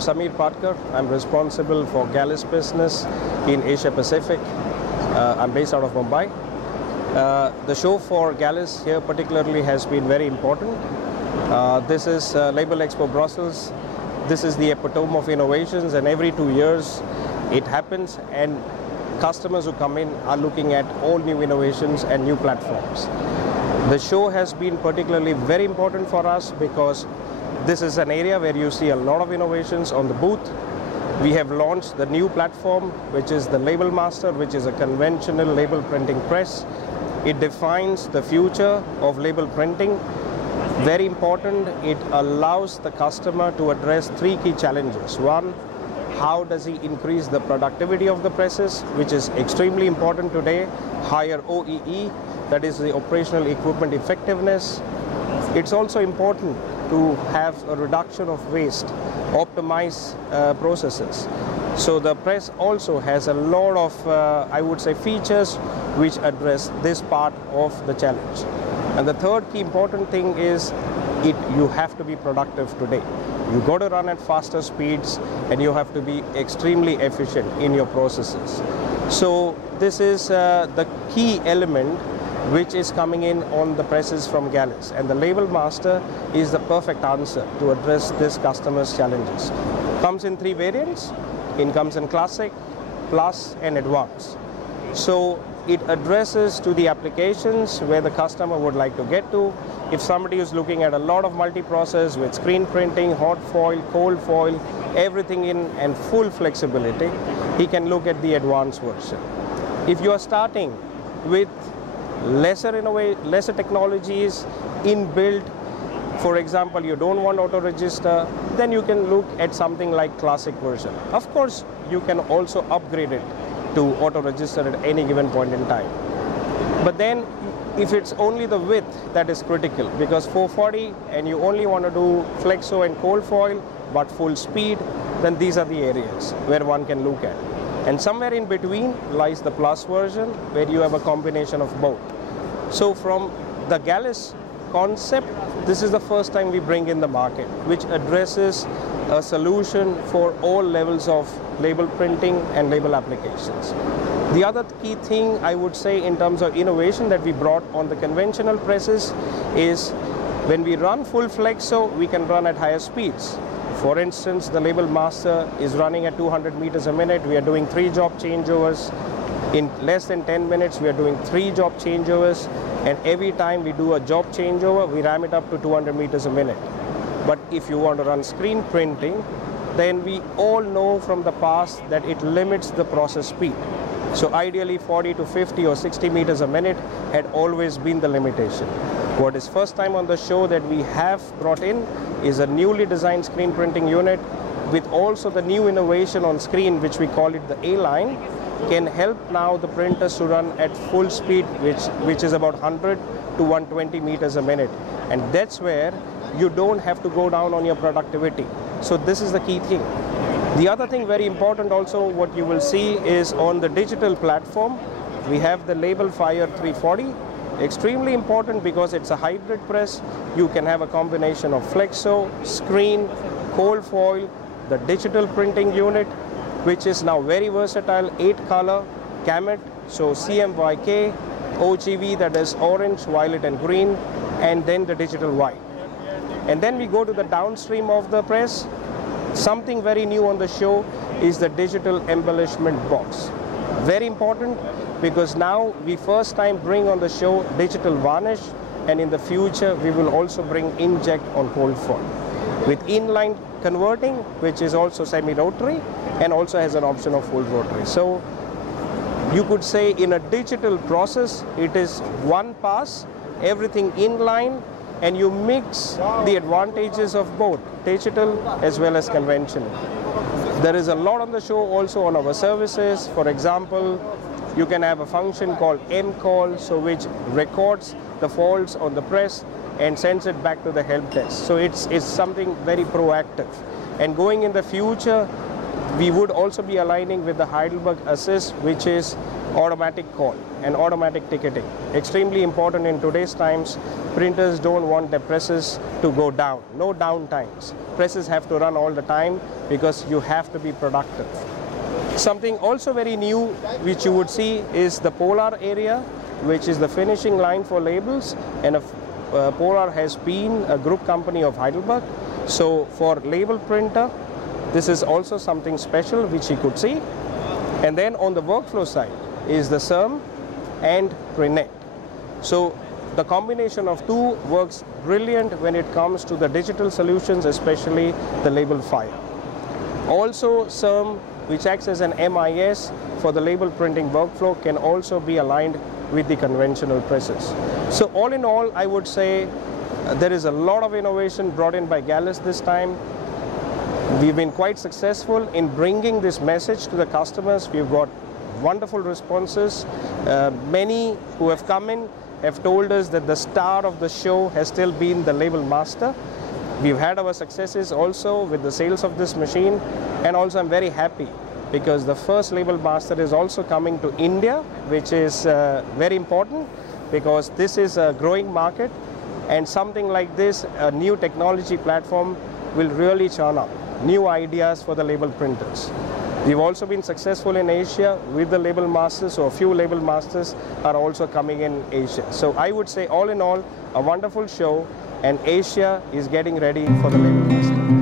Samir Patkar. I'm responsible for Gallus business in Asia Pacific. I'm based out of Mumbai. The show for Gallus here particularly has been very important. This is Labelexpo Brussels. This is the epitome of innovations, and every 2 years it happens, and customers who come in are looking at all new innovations and new platforms. The show has been particularly very important for us because this is an area where you see a lot of innovations on the booth. We have launched the new platform, which is the Labelmaster, which is a conventional label printing press. It defines the future of label printing. Very important, it allows the customer to address 3 key challenges. One, how does he increase the productivity of the presses, which is extremely important today. Higher OEE, that is the operational equipment effectiveness. It's also important to have a reduction of waste, optimize processes. So the press also has a lot of, I would say, features which address this part of the challenge. And the third key important thing is you have to be productive today. You got to run at faster speeds, and you have to be extremely efficient in your processes. So this is the key element which is coming in on the presses from Gallus, and the Labelmaster is the perfect answer to address this customer's challenges. Comes in 3 variants. It comes in Classic, Plus and Advanced. So it addresses to the applications where the customer would like to get to. If somebody is looking at a lot of multi-process with screen printing, hot foil, cold foil, everything in and full flexibility, he can look at the advanced version. If you are starting with lesser technologies inbuilt, for example, you don't want auto register, then you can look at something like Classic version. Of course, you can also upgrade it to auto register at any given point in time. But then if it's only the width that is critical, because 440 and you only want to do flexo and cold foil but full speed, then these are the areas where one can look at. And somewhere in between lies the Plus version, where you have a combination of both. So from the Gallus concept, this is the first time we bring in the market, which addresses a solution for all levels of label printing and label applications. The other key thing I would say in terms of innovation that we brought on the conventional presses is when we run full flexo, we can run at higher speeds. For instance, the Labelmaster is running at 200 meters a minute. We are doing 3 job changeovers. In less than 10 minutes, we are doing 3 job changeovers. And every time we do a job changeover, we ram it up to 200 meters a minute. But if you want to run screen printing, then we all know from the past that it limits the process speed. So ideally 40 to 50 or 60 meters a minute had always been the limitation. What is first time on the show that we have brought in is a newly designed screen printing unit with also the new innovation on screen, which we call it the A-line, can help now the printers to run at full speed, which is about 100 to 120 meters a minute. And that's where you don't have to go down on your productivity. So this is the key thing. The other thing very important also, what you will see is on the digital platform, we have the Label Fire 340. Extremely important because it's a hybrid press. You can have a combination of flexo, screen, cold foil, the digital printing unit, which is now very versatile, 8 color, gamut, so CMYK, OGV, that is orange, violet and green, and then the digital white. And then we go to the downstream of the press. Something very new on the show is the digital embellishment box. Very important because now we first time bring on the show digital varnish, and in the future we will also bring inkjet on cold foil with inline converting, which is also semi-rotary and also has an option of full rotary. So you could say in a digital process it is one pass, everything inline, and you mix the advantages of both digital as well as conventional. There is a lot on the show also on our services. For example, you can have a function called M-Call, so which records the faults on the press and sends it back to the help desk. So it's something very proactive. And going in the future, we would also be aligning with the Heidelberg Assist, which is automatic call and automatic ticketing. Extremely important in today's times. Printers don't want their presses to go down. No downtimes. Presses have to run all the time because you have to be productive. Something also very new which you would see is the Polar area, which is the finishing line for labels, and Polar has been a group company of Heidelberg. So for label printer, this is also something special which you could see. And then on the workflow side is the CERM and Prinect. So the combination of two works brilliant when it comes to the digital solutions, especially the label file. Also CERM, which acts as an MIS for the label printing workflow, can also be aligned with the conventional presses. So all in all, I would say there is a lot of innovation brought in by Gallus this time. We've been quite successful in bringing this message to the customers. We've got wonderful responses. Many who have come in have told us that the star of the show has still been the Labelmaster. We've had our successes also with the sales of this machine, and also I'm very happy because the first Labelmaster is also coming to India, which is very important because this is a growing market, and something like this, a new technology platform, will really churn up new ideas for the label printers. We've also been successful in Asia with the Labelmasters, so a few Labelmasters are also coming in Asia. So I would say all in all, a wonderful show, and Asia is getting ready for the Labelmaster.